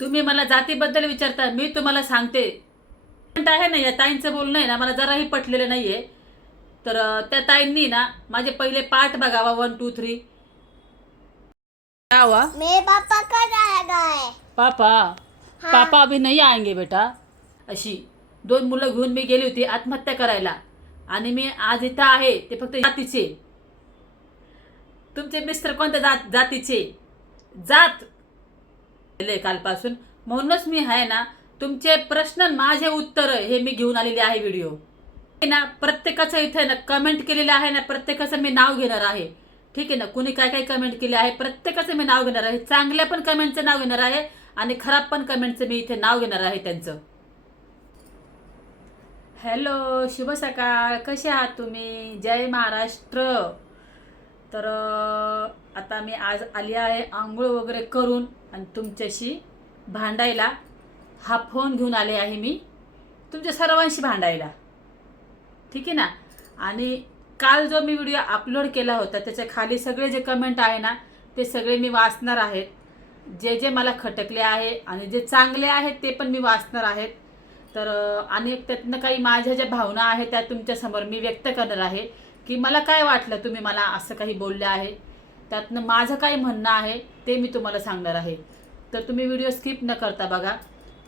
तुम्ही मला जातीबद्दल विचारता मी तुम्हाला सांगते. आहे ना या ताईंचं बोलणं आहे ना मला जराही पटलेलं नाहीये. तर अं, त्या ताईंनी ना माझे पहिले पाठ बघावा वन टू थ्री मेरे पापा कब आएगा है पापा. पापा अभी नहीं आएंगे बेटा. अशी दोन मुलं घेऊन मी गेली होती आत्महत्या करायला. आणि मी आज इथं आहे ते फक्त जातीचे. तुमचे मिस्टर कोणत्या जात जातीचे? जात. दिले कालपासून. म्हणूनच मी आहे ना तुमचे प्रश्न माझे उत्तर हे मी घेऊन आलेले आहे व्हिडिओ ना प्रत्येकाचं इथे ना कमेंट केलेलं आहे ना प्रत्येकाचं मी नाव घेणार आहे. ठीक आहे ना कुणी काय काय कमेंट केले आहे प्रत्येकाचं मी नाव घेणार आहे. चांगल्या पण कमेंटचं नाव घेणार आहे आणि खराब पण कमेंटचं मी इथे नाव घेणार आहे त्यांचं. हॅलो शुभ सकाळ. कसे आहात तुम्ही? जय महाराष्ट्र. तर आता मी आज आली आहे आंघोळ वगैरे करून आणि तुमच्याशी भांडायला हा फोन घेऊन आले आहे मी तुमच्या सर्वांशी भांडायला. ठीक आहे ना? आणि काल जो मी व्हिडिओ अपलोड केला होता त्याच्याखाली सगळे जे कमेंट आहे ना ते सगळे मी वाचणार आहेत. जे जे मला खटकले आहे आणि जे चांगले आहेत ते पण मी वाचणार आहेत. तर आणि त्यातनं काही माझ्या ज्या भावना आहेत त्या तुमच्यासमोर मी व्यक्त करणार आहे. की मला काय वाटलं तुम्ही मला असं काही बोलले आहे? त्यातनं माझं काय म्हणणं आहे ते मी तुम्हाला सांगणार आहे. तर तुम्ही व्हिडिओ स्किप न करता बघा.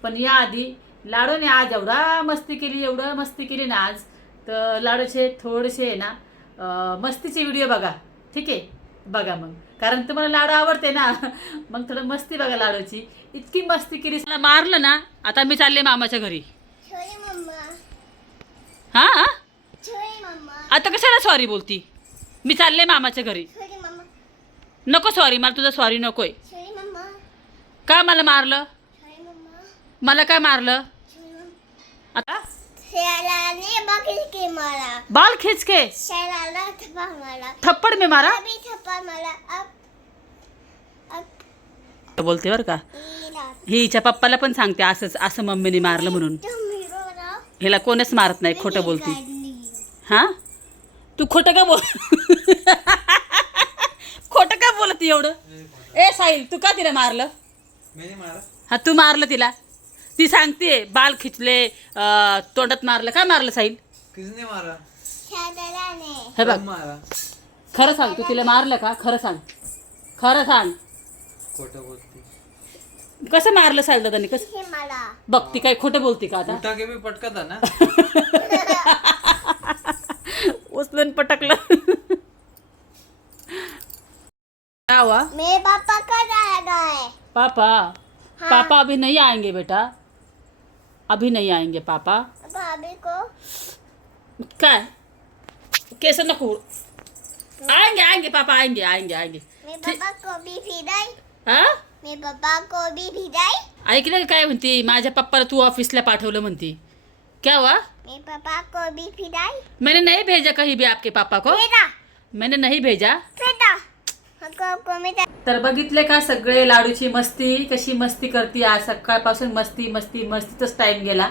पण याआधी लाडूने आज एवढा मस्ती केली एवढं मस्ती केली ना आज तर लाडूचे थोडेसे ना मस्तीचे व्हिडिओ बघा. ठीक आहे? बघा मग. कारण तुम्हाला लाडू आवडते ना. मग थोडं मस्ती बघा लाडूची. इतकी मस्ती केली. मला मारलं ना आता मी चालले मामाच्या घरी. हा आता कशाला सॉरी बोलती? मी चालले मामाच्या घरी. नको सॉरी मला तुझं सॉरी नकोय. मम्मा का मला मारलं? मला काय मारलं? आता? बाल खींच के शेराला थप्पा मला थप्पड मी मारा? बोलते बरं का? ही हिच्या पप्पाला पण सांगते असंच असं मम्मीने मारलं म्हणून. हिला कोणच मारत नाही खोटं बोलती. हा? तू खोटं का बोल? बोलत एवढं? ए साहिल तू का तिला मारलं? मैंने मारा. हा तू मारलं तिला? ती सांगते बाल खिचले तोंडात मारलं. का मारलं साहिल? किसने मारा? शेराने हे बघ. खरं सांग तू तिला मारलं का? खरं सांग. खरं सांग. खोटं बोलती. कसं मारलं साहिल दादानी? कसं? हे मला. बघ ती काय खोटं बोलते का आता? उठा के भी पटका था ना? उचलून पटकलं. क्या हुआ मेरे पापा कब आएगा है। पापा? पापा अभी नहीं आएँगे बेटा। अभी नहीं आएँगे पापा। भाभी को। काय केस नको आएँगे आएँगे पापा आएँगे आएँगे आएँगे। मेरे पापा को भी फिराई हा? मेरे पापा को भी फिराई ऐकलं काय म्हणती माझ्या पप्पाला तू ऑफिसला पाठवलं म्हणती। क्या हुआ? मेरे पापा को भी फिराई मैंने नहीं भेजा कहीं भी आपके पापा को। मैंने नहीं भेजा। तर बघितले का सगळे लाडूची मस्ती? कशी मस्ती करते आज? सकाळपासून मस्ती मस्ती मस्तीतच टाइम गेला.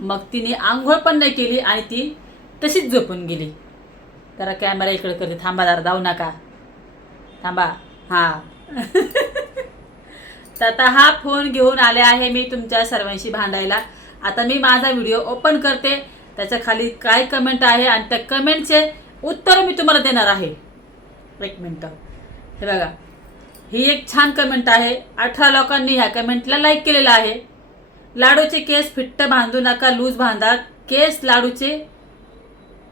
मग तिने आंघोळ पण नाही केली आणि ती तशीच झोपून गेली. जरा कॅमेरा इकडे करते. थांबा जरा जाऊ नका. थांबा. हा. तर आता हा फोन घेऊन आले आहे मी तुमच्या सर्वांशी भांडायला. आता मी माझा व्हिडिओ ओपन करते. त्याच्याखाली काय कमेंट आहे? आणि त्या कमेंटचे उत्तर मी तुम्हाला देणार आहे. एक मिनटं. हे बघा. ही एक छान कमेंट आहे. अठरा लोकांनी ह्या कमेंटला लाईक केलेलं आहे. लाडूचे केस फिट्ट बांधू नका लूज बांधा. केस लाडूचे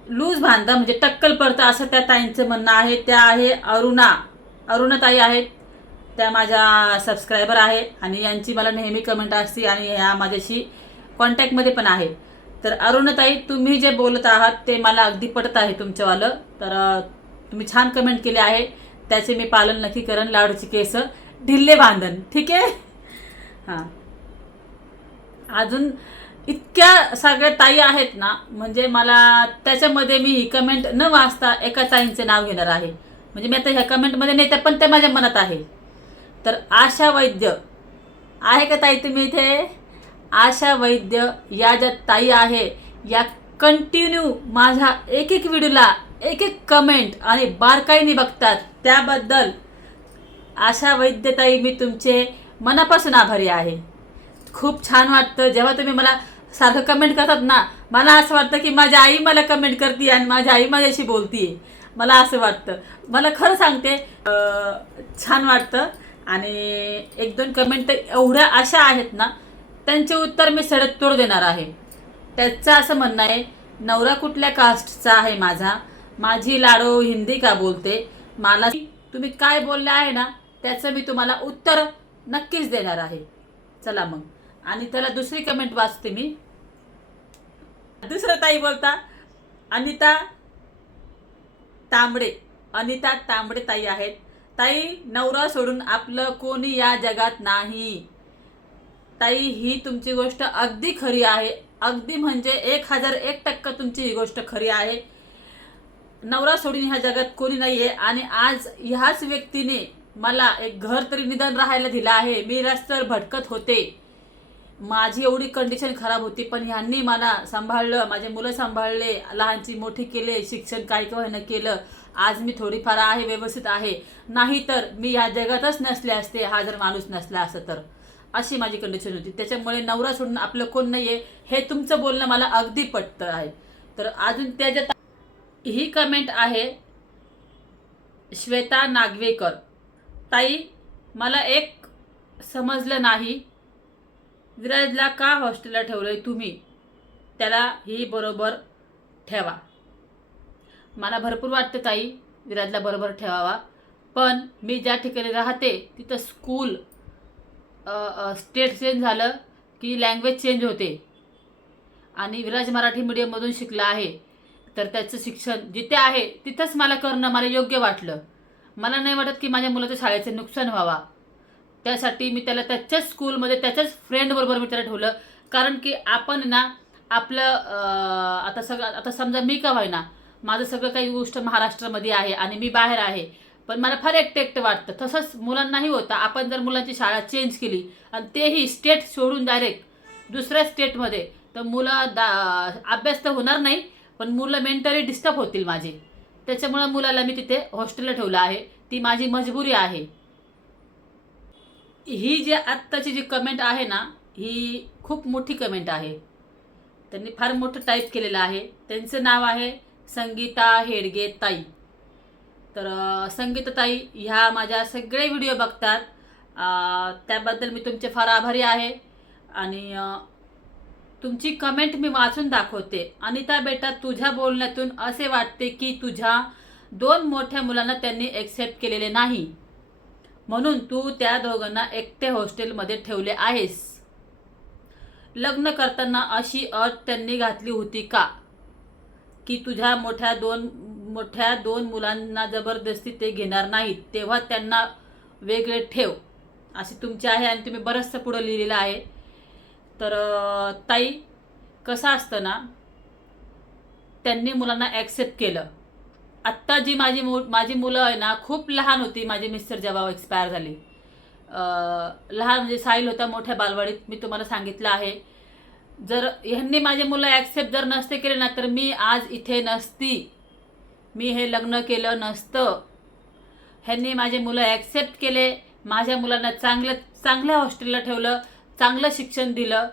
लूज बांधा म्हणजे टक्कल पडतं असं त्या ताईंचं म्हणणं आहे. त्या आहे अरुणा. अरुणाताई आहेत. त्या माझ्या सबस्क्रायबर आहे आणि यांची मला नेहमी कमेंट असते आणि ह्या माझ्याशी कॉन्टॅक्टमध्ये पण आहे. तर अरुणताई तुम्ही जे बोलत आहात ते मला अगदी पटत आहे तुमच्यावालं. तर तुम्ही छान कमेंट केले आहे. त्याचे मी पालन नक्की करण लाडूची केस ढिल्ले बांधन. ठीक आहे? हां. अजून इतक्या सगळ्या ताई आहेत ना म्हणजे मला त्याच्यामध्ये मी ही कमेंट न वाचता एका ताईंचे नाव घेणार आहे. म्हणजे मी आता ह्या कमेंटमध्ये नाही त्या पण ते माझ्या मनात आहे. तर आशा वैद्य. आहे का ताई तुम्ही इथे? आशा वैद्य या ज्या ताई आहे या कंटिन्यू माझ्या एक एक व्हिडिओला एक एक कमेंट आणि बारकाईने बघतात. त्याबद्दल आशा वैद्यताई मी तुमचे मनापासून आभारी आहे. खूप छान वाटतं. जेव्हा तुम्ही मला सारखं कमेंट करतात ना मला असं वाटतं की माझी आई मला कमेंट करते आणि माझी आई माझ्याशी बोलतीये. मला असं वाटतं. मला खरं सांगते छान वाटतं. आणि एक दोन कमेंट तर एवढ्या अशा आहेत ना त्यांचे उत्तर मी सडततोड देणार आहे. त्याचं असं म्हणणं आहे नवरा कुठल्या कास्टचा आहे माझा? माझी लाडो हिंदी का बोलते? मला तुम्ही काय बोलले आहे ना त्याचं मी तुम्हाला उत्तर नक्कीच देणार आहे. चला मग. आणि त्याला दुसरी कमेंट वाचते मी. दुसरं ताई बोलता अनिता तांबडे अनिता तांबडे ताई आहेत. ताई नवरा सोडून आपलं कोणी या जगात नाही. ताई ही तुमची गोष्ट अगदी खरी आहे. अगदी म्हणजे एक हजार एक टक्का तुमची ही गोष्ट खरी आहे. नवरा सोडून ह्या जगात कोणी नाही आहे आणि आज ह्याच व्यक्तीने मला एक घर तरी निदान राहायला दिलं आहे. मी रस्त्यावर भटकत होते. माझी एवढी कंडिशन खराब होती पण ह्यांनी मला सांभाळलं माझे मुलं सांभाळले लहानची मोठी केले शिक्षण काही काही केलं. आज मी थोडीफार आहे व्यवस्थित आहे. नाहीतर मी ह्या जगातच नसले असते हा जर माणूस नसला असं तर. अशी माझी कंडिशन होती. त्याच्यामुळे नवरा सोडून आपलं कोण नाही आहे हे तुमचं बोलणं मला अगदी पटतं आहे तर अजून त्याच्यात ही कमेंट आहे श्वेता नागवेकर. ताई मला एक समजलं नाही. विराजला का हॉस्टेलला ठेवलंय तुम्ही? त्याला ही बरोबर ठेवा. मला भरपूर वाटतं ताई विराजला बरोबर ठेवावा. पण मी ज्या ठिकाणी राहते तिथं स्कूल स्टेट चेंज झालं की लँग्वेज चेंज होते. आणि विराज मराठी मीडियममधून शिकला आहे. तर त्याचं शिक्षण जिथे आहे तिथंच मला करणं मला योग्य वाटलं. मला नाही वाटत की माझ्या मुलाचं शाळेचं नुकसान व्हावा. त्यासाठी मी त्याला त्याच्याच स्कूलमध्ये त्याच्याच फ्रेंडबरोबर मी त्याला ठेवलं. कारण की आपण ना आपलं आता सगळं आता समजा मी का व्हायना माझं सगळं काही गोष्ट महाराष्ट्रामध्ये आहे आणि मी बाहेर आहे पण मला फार एकटं एकटं वाटतं. तसंच मुलांनाही होतं. आपण जर मुलांची शाळा चेंज केली आणि तेही स्टेट सोडून डायरेक्ट दुसऱ्या स्टेटमध्ये तर मुलं दा अभ्यास तर होणार नाही पण मुलं मेंटली डिस्टर्ब होतील माझे. त्याच्यामुळं मुलाला मी तिथे हॉस्टेलला ठेवलं आहे. ती माझी मजबुरी आहे. ही जी आत्ताची जी कमेंट आहे ना ही खूप मोठी कमेंट आहे. त्यांनी फार मोठं टाईप केलेलं आहे. त्यांचं नाव आहे संगीता हेडगे ताई. तर संगीता ताई ह्या माझ्या सगळे व्हिडिओ बघतात. त्याबद्दल मी तुमचे फार आभारी आहे. आणि तुमची कमेंट मी वाचून दाखवते. अनिता बेटा तुझ्या बोलण्यातून असे वाटते की तुझ्या दोन मोठ्या मुलांना त्यांनी एक्सेप्ट केलेले नाही. म्हणून तू त्या दोघांना एकटे हॉस्टेलमध्ये ठेवले आहेस. लग्न करताना अशी अट त्यांनी घातली होती का? की तुझ्या मोठ्या दोन मोठ्या दोन मुलांना जबरदस्ती ते घेणार नाहीत तेव्हा त्यांना वेगळे ठेव. अशी तुमची आहे आणि तुम्ही बरंचसं पुढं लिहिलेलं आहे. तर ताई कसं असतं ना त्यांनी मुलांना ॲक्सेप्ट केलं. आत्ता जी माझी मु माझी मुलं आहे ना खूप लहान होती माझी मिस्टर जेव्हा एक्सपायर झाली. लहान म्हणजे साईल होता मोठ्या बालवाडीत मी तुम्हाला सांगितलं आहे. जर ह्यांनी माझे मुलं ॲक्सेप्ट जर नसते केले ना तर मी आज इथे नसती. मी हे लग्न केलं नसतं. ह्यांनी माझे मुलं ॲक्सेप्ट केले माझ्या मुलांना चांगलं चांगल्या हॉस्टेलला ठेवलं. चांगलं शिक्षण दिलं.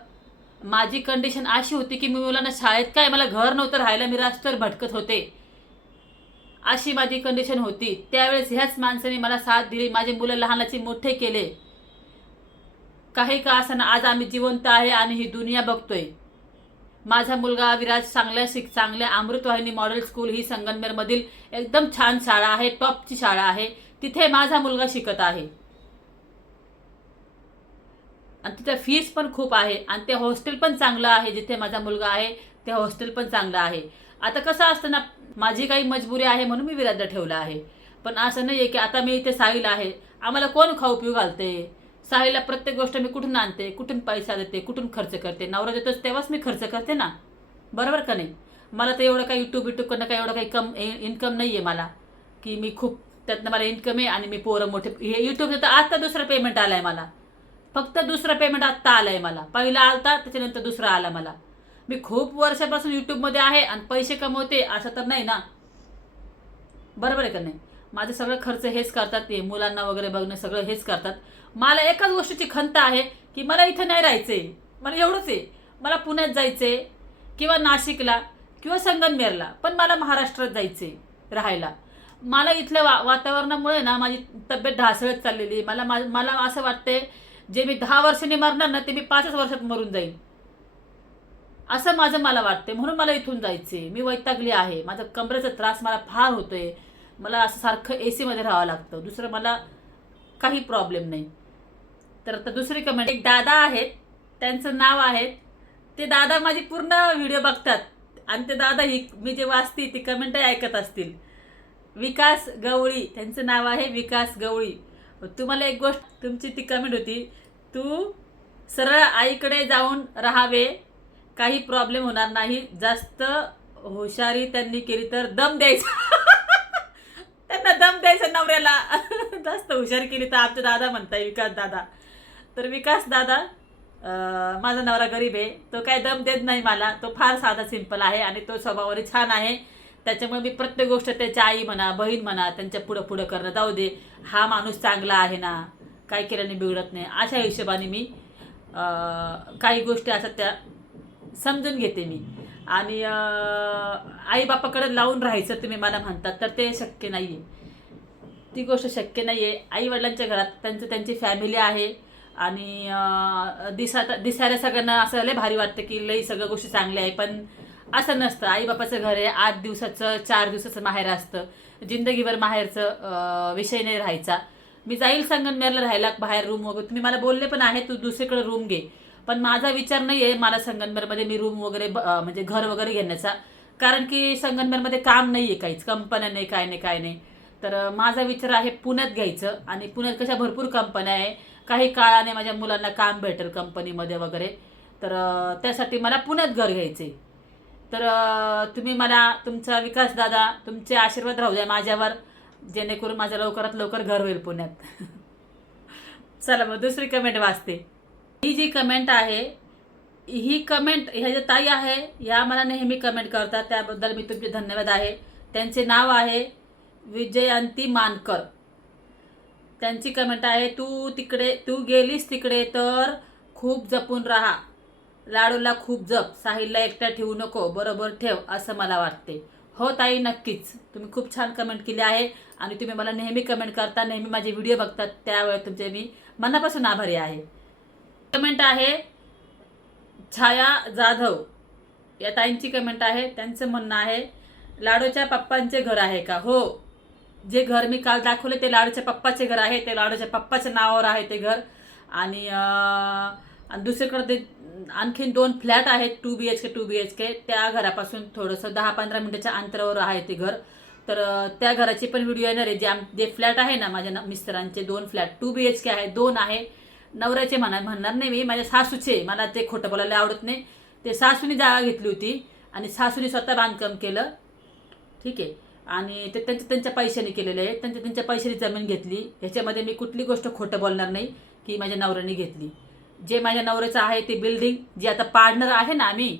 माझी कंडिशन अशी होती की मी मुलांना शाळेत काय मला घर नव्हतं राहायला मी रस्त्यावर भटकत होते. अशी माझी कंडिशन होती. त्यावेळेस ह्याच माणसाने मला साथ दिली. माझे मुलं लहानाचे मोठे केले. काही का असताना आज आम्ही जिवंत आहे आणि ही दुनिया बघतोय. माझा मुलगा विराज चांगल्या शिक चांगल्या अमृतवाहिनी मॉडेल स्कूल ही संगमनेरमधील एकदम छान शाळा आहे टॉपची शाळा आहे. तिथे माझा मुलगा शिकत आहे. आणि तिथं फीस पण खूप आहे. आणि ते हॉस्टेल पण चांगलं आहे जिथे माझा मुलगा आहे ते हॉस्टेल पण चांगलं आहे. आता कसं असतं ना माझी काही मजबुरी आहे म्हणून मी विराजला ठेवलं आहे. पण असं नाही आहे की आता मी इथे साहिल आहे. आम्हाला कोण खाऊ पिऊ घालते? साहिलला प्रत्येक गोष्ट मी कुठून आणते? कुठून पैसा देते? कुठून खर्च करते? नवरा देतोच तेव्हाच मी खर्च करते ना. बरोबर का नाही? मला तर एवढं काही युट्यूब युट्यूब करणं काही एवढं काही कम इन्कम नाही आहे मला. की मी खूप त्यातनं मला इन्कम आहे आणि मी पोरं मोठे हे यूट्यूबचं तर आता दुसरं पेमेंट आलं आहे मला. फक्त दुसरं पेमेंट आत्ता आलं आहे मला. पहिला आलता त्याच्यानंतर दुसरा आला मला. मी खूप वर्षापासून यूट्यूबमध्ये आहे आणि पैसे कमवते असं तर नाही ना? बरोबर आहे का नाही? माझं सगळं खर्च हेच करतात ते मुलांना वगैरे बघणं सगळं हेच करतात. मला एकाच गोष्टीची खंत आहे की मला इथं नाही राहायचंय. मला एवढंच आहे. मला पुण्यात जायचंय किंवा नाशिकला किंवा संगमनेरला पण मला महाराष्ट्रात जायचंय राहायला. मला इथल्या वा वातावरणामुळे ना माझी तब्येत ढासळत चाललेली आहे. मला मा- मला असं वाटतंय जे मी दहा वर्षांनी मरणार ना ते मी पाचच वर्षात मरून जाईन. असं माझं मला वाटते म्हणून मला इथून जायचे मी वैतागली आहे. माझा कमरेचा त्रास मला फार होतोय. मला असं सारखं ए सीमध्ये राहावं लागतं. दुसरं मला काही प्रॉब्लेम नाही. तर आता दुसरी कमेंट एक दादा आहेत. त्यांचं नाव आहे. ते दादा माझी पूर्ण व्हिडिओ बघतात. आणि ते दादा ही मी जे वाचते ती कमेंटही ऐकत असतील. विकास गवळी. त्यांचं नाव आहे विकास गवळी. तुम्हाला एक गोष्ट तुमची ती कमेंट होती तू सरळ आईकडे जाऊन राहावे काही प्रॉब्लेम होणार नाही जास्त हुशारी त्यांनी केली तर दम द्यायचा. त्यांना दम द्यायचा नवऱ्याला. जास्त हुशारी केली तर आमचे दादा म्हणताय विकास दादा. तर विकास दादा माझा नवरा गरीब आहे तो काय दम देत नाही मला तो फार साधा सिंपल आहे आणि तो स्वभावाने छान आहे त्याच्यामुळे मी प्रत्येक गोष्ट त्याच्या आई म्हणा बहीण म्हणा त्यांच्या पुढं पुढं करणं. जाऊ दे हा माणूस चांगला आहे ना काय केल्याने बिघडत नाही. अशा हिशोबाने मी काही गोष्टी असतात त्या समजून घेते मी. आणि आई बापाकडे लावून राहायचं तुम्ही मला म्हणतात तर ते शक्य नाही आहे ती गोष्ट शक्य नाही आहे आई वडिलांच्या घरात त्यांचं त्यांची फॅमिली आहे. आणि दिसा दिसायला सगळ्यांना असं लय भारी वाटतं की लई सगळ्या गोष्टी चांगल्या आहे पण असं नसतं. आई बापाचं घर आहे आठ दिवसाचं चार दिवसाचं माहेर असतं. जिंदगीभर माहेरचं विषय नाही राहायचा. मी जाईल संगमनेरला राहायला बाहेर रूम वगैरे. तुम्ही मला बोलले पण आहे तू दुसरीकडे रूम घे. पण माझा विचार नाही आहे मला संगमनेरमध्ये मी रूम वगैरे ब- म्हणजे घर वगैरे घेण्याचा. कारण की संगमनेरमध्ये काम नाही आहे काहीच. कंपन्या नाही काय नाही काय नाही. तर माझा विचार आहे पुण्यात घ्यायचं. आणि पुण्यात कशा भरपूर कंपन्या आहे. काही काळाने माझ्या मुलांना काम भेटेल कंपनीमध्ये वगैरे. तर त्यासाठी मला पुण्यात घर घ्यायचे तर तुम्ही मला तुमचा विकास दादा तुमचे आशीर्वाद राहू द्या माझ्यावर जेणेकरून माझं लवकरात लवकर घर होईल पुण्यात. चला मग दुसरी कमेंट वाचते. ही जी कमेंट आहे ही कमेंट ह्या ज्या ताई आहे या मला नेहमी कमेंट करतात. त्याबद्दल मी तुमचे धन्यवाद आहे. त्यांचे नाव आहे विजयंती मानकर. त्यांची कमेंट आहे तू तिकडे तू गेलीस तिकडे तर खूप जपून राहा. लाडूला खूप जप साहिलला एकट्या ठेवू नको बरोबर ठेव असं मला वाटते. हो ताई नक्कीच. तुम्ही खूप छान कमेंट केली आहे आणि तुम्ही मला नेहमी कमेंट करता नेहमी माझे व्हिडिओ बघतात त्यावेळेस तुमचे मी मनापासून आभारी आहे. कमेंट आहे छाया जाधव. या ताईंची कमेंट आहे त्यांचं म्हणणं आहे लाडूच्या पप्पांचे घर आहे का? हो. जे घर मी काल दाखवले ते लाडूच्या पप्पाचे घर आहे ते लाडूच्या पप्पाच्या नावावर आहे ते घर. आणि आणि दुसरीकडे ते आणखीन दोन फ्लॅट आहेत two B H K two B H K त्या घरापासून थोडंसं दहा पंधरा मिनिटाच्या अंतरावर आहे ते घर. तर त्या घराची पण व्हिडिओ येणार आहे. जे आम जे फ्लॅट आहे ना माझ्या न- मिस्टरांचे दोन flat two B H K आहे दोन आहे. नवऱ्याचे म्हणा म्हणणार नाही मी. माझ्या सासूचे मला ते खोटं बोलायला आवडत नाही. ते सासूनी जागा घेतली होती आणि सासूने स्वतः बांधकाम केलं. ठीक आहे. आणि ते त्यांच्या त्यांच्या पैशाने केलेले आहे. त्यांच्या त्यांच्या पैशाने जमीन घेतली. ह्याच्यामध्ये मी कुठली गोष्ट खोटं बोलणार नाही की माझ्या नवऱ्याने घेतली. जे माझ्या नवऱ्याचं आहे ते बिल्डिंग जे आता पाडणार आहे ना आम्ही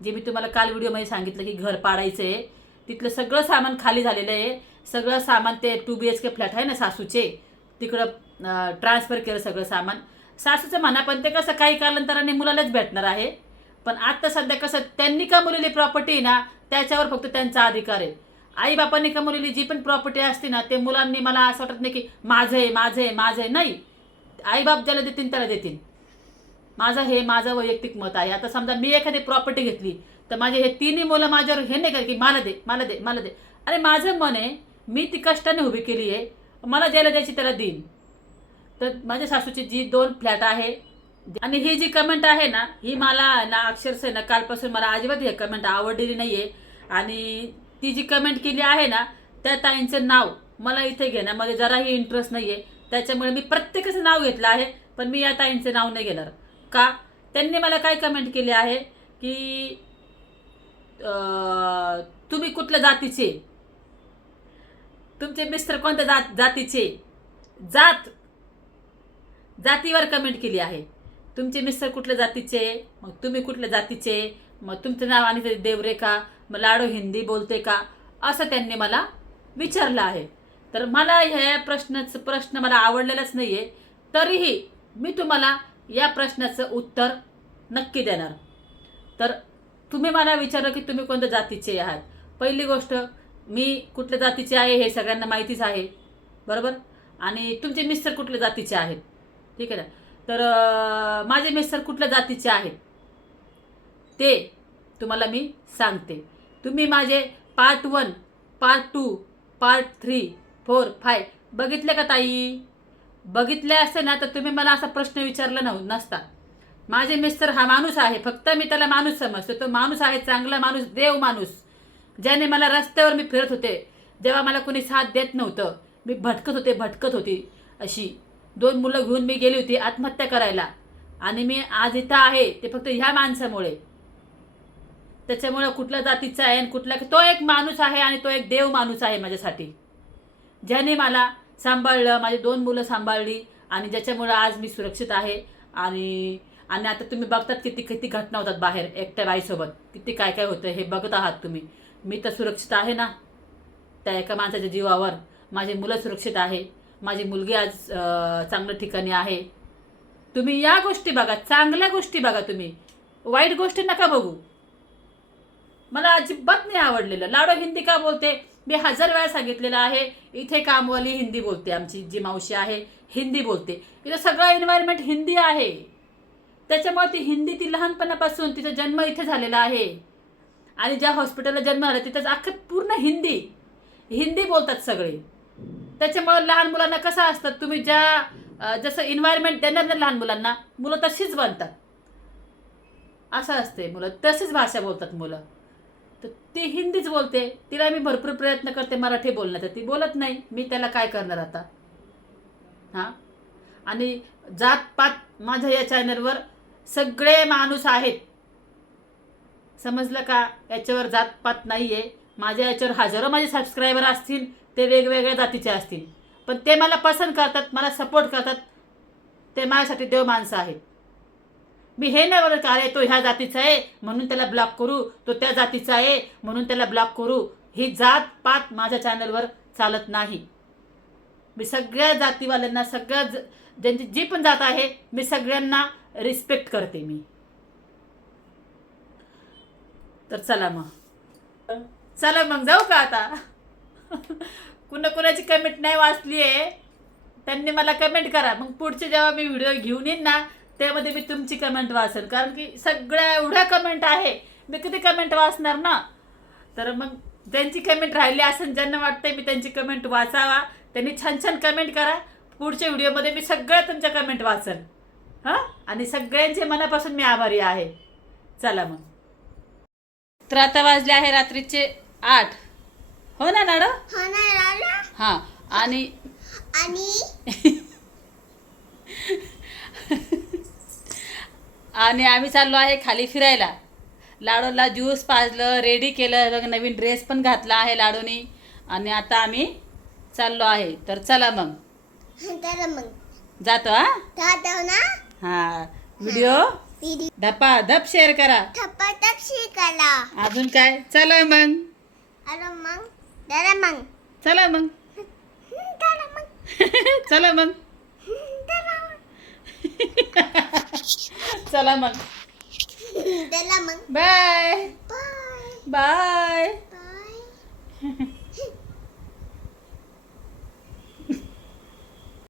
जे मी तुम्हाला काल व्हिडिओमध्ये सांगितलं की घर पाडायचं आहे तिथलं सगळं सामान खाली झालेलं आहे. सगळं सामान ते two B H K flat आहे ना सासूचे. तिकडं ट्रान्सफर केलं सगळं सामान. सासूचं म्हणा पण ते कसं काही कालांतराने मुलालाच भेटणार आहे. पण आत्ता सध्या कसं त्यांनी कमवलेली प्रॉपर्टी ना त्याच्यावर फक्त त्यांचा अधिकार आहे. आई बापांनी कमवलेली जी पण प्रॉपर्टी असते ना ते मुलांनी मला असं वाटत नाही की माझं आहे माझं आहे माझं आहे. नाही. आई बाप ज्याला देतील त्याला देतील. माझं हे माझं वैयक्तिक मत आहे. आता समजा मी एखादी प्रॉपर्टी घेतली तर माझे हे तिन्ही मुलं माझ्यावर हे नाही कर की मला दे मला दे मला दे. अरे माझं मन आहे मी ती कष्टाने उभी केली आहे मला ज्याला द्यायची त्याला देईन. तर माझ्या सासूची जी दोन फ्लॅट आहे आणि ही जी कमेंट आहे ना ही मला ना अक्षरशः ना कालपासून मला अजिबात हे कमेंट आवडलेली नाही आहे आणि ती जी कमेंट केली आहे ना त्या ताईंचं नाव मला इथे घेण्यामध्ये जराही इंटरेस्ट नाही आहे त्याच्यामुळे मी प्रत्येकाचं नाव घेतलं आहे पण मी या ताईंचं नाव नाही घेणार. का? त्यांनी मला काय कमेंट केली आहे? की तुम्ही कुठल्या जातीचे? तुमचे मिस्टर कोणत्या जात जातीचे? जात जातीवर कमेंट केली आहे. तुमचे मिस्टर कुठल्या जातीचे? मग तुम्ही कुठल्या जातीचे? मग तुमचं नाव आणि देवरे का मग लाडो हिंदी बोलते का? असं त्यांनी मला विचारलं आहे. तर मला ह्या प्रश्नाचं प्रश्न मला आवडलेलाच नाही आहे तरीही मी तुम्हाला या प्रश्नाचं उत्तर नक्की देणार. तर तुम्ही मला विचारलं की तुम्ही कोणत्या जातीचे आहात? पहिली गोष्ट मी कुठल्या जातीचे आहे हे सगळ्यांना माहितीच आहे. बरोबर? आणि तुमचे मिस्टर कुठल्या जातीचे आहेत? ठीक आहे ना? तर माझे मिस्टर कुठल्या जातीचे आहेत? ते तुम्हाला मी सांगते. तुम्ही माझे part one part two part three four five बघितले का ताई? बघितले असते ना तर तुम्ही मला असा प्रश्न विचारला नव नसता. माझे मिस्टर हा माणूस आहे फक्त मी त्याला माणूस समजतो. तो माणूस आहे चांगला माणूस देव माणूस ज्याने मला रस्त्यावर मी फिरत होते. जेव्हा मला कोणी साथ देत नव्हतं मी भटकत होते भटकत होती. अशी दोन मुलं घेऊन मी गेली होती आत्महत्या करायला. आणि मी आज इथं आहे ते फक्त ह्या माणसामुळे. त्याच्यामुळे कुठल्या जातीचा आहे आणि कुठल्या तो एक माणूस आहे आणि तो एक देव माणूस आहे माझ्यासाठी. ज्याने मला सांभाळलं माझी दोन मुलं सांभाळली आणि ज्याच्यामुळं आज मी सुरक्षित आहे. आणि आणि आता तुम्ही बघतात किती किती घटना होतात बाहेर एकट्या बाईसोबत. किती काय काय होतं हे बघत आहात तुम्ही. मी तर सुरक्षित आहे ना? त्या एका माणसाच्या जीवावर. माझी मुलं सुरक्षित आहे. माझी मुलगी आज चांगल्या ठिकाणी आहे. तुम्ही या गोष्टी बघा. चांगल्या गोष्टी बघा तुम्ही. वाईट गोष्टी नका बघू. मला अजिबात नाही आवडलेलं. लाडो हिंदी का बोलते? मी हजार वेळा सांगितलेलं आहे इथे कामवाली हिंदी बोलते आमची जी मावशी आहे हिंदी बोलते. इथं सगळं एन्व्हायरमेंट हिंदी आहे. त्याच्यामुळे ती हिंदी ती लहानपणापासून तिचा जन्म इथे झालेला आहे. आणि ज्या हॉस्पिटलला जन्म झाला तिथं अख्खं पूर्ण हिंदी हिंदी बोलतात सगळे. त्याच्यामुळे लहान मुलांना कसं असतं तुम्ही ज्या जसं एन्व्हायरमेंट देणार ना लहान मुलांना मुलं तशीच बनतात. असं असते मुलं तशीच भाषा बोलतात मुलं. तर ती हिंदीच बोलते. तिला मी भरपूर प्रयत्न करते मराठी बोलण्याचा. ती बोलत नाही. मी त्याला काय करणार आता? हां? आणि जातपात माझ्या या चॅनलवर सगळे माणूस आहेत. समजलं का? याच्यावर जातपात नाही आहे माझ्या याच्यावर हजारो माझे सबस्क्रायबर असतील. ते वेगवेगळ्या जातीचे असतील. पण ते मला पसंत करतात मला सपोर्ट करतात. ते माझ्यासाठी देव माणसं आहेत. मी हे नाही बोलत का अरे तो ह्या जातीचा आहे? म्हणून त्याला ब्लॉक करू. तो त्या जातीचा आहे म्हणून त्याला ब्लॉक करू. ही जात पात माझ्या चॅनलवर चालत नाही. मी सगळ्या जातीवाल्यांना सगळ्या ज्यांची जी पण जात आहे मी सगळ्यांना रिस्पेक्ट करते मी. तर चला मग. चला मग जाऊ का आता? कुणा कुणाची कमेंट नाही वाचली आहे त्यांनी मला कमेंट करा. मग पुढचे जेव्हा मी व्हिडिओ घेऊन येईन ना त्यामध्ये मी तुमची कमेंट वाचेल कारण की सगळ्या एवढ्या कमेंट आहे. मी किती कमेंट वाचणार ना? तर मग ज्यांची कमेंट राहिली असेल ज्यांना वाटतंय मी त्यांची कमेंट वाचावा त्यांनी छान छान कमेंट करा. पुढच्या व्हिडिओमध्ये मी सगळ्या तुमच्या कमेंट वाचन. हां? आणि सगळ्यांचे मनापासून मी आभारी आहे. चला मग. तर आता वाजले आहे रात्रीचे आठ. हो ना नाडं हो हां आणि? आणि आम्ही चाललो आहे खाली फिरायला. लाडूला ज्यूस पाजलं रेडी केलं. नवीन ड्रेस पण घातला आहे लाडूनी. आणि आता आम्ही चाललो आहे. तर चला मग. तर मग. जातो हा? जातो ना? हा. व्हिडिओ धपा धप शेअर करा. थपटक शिकायला अजून काय? चला मग. अरे मग. जरा मग. चला मग. जरा मग. चला मग. चला मग. Bye bye bye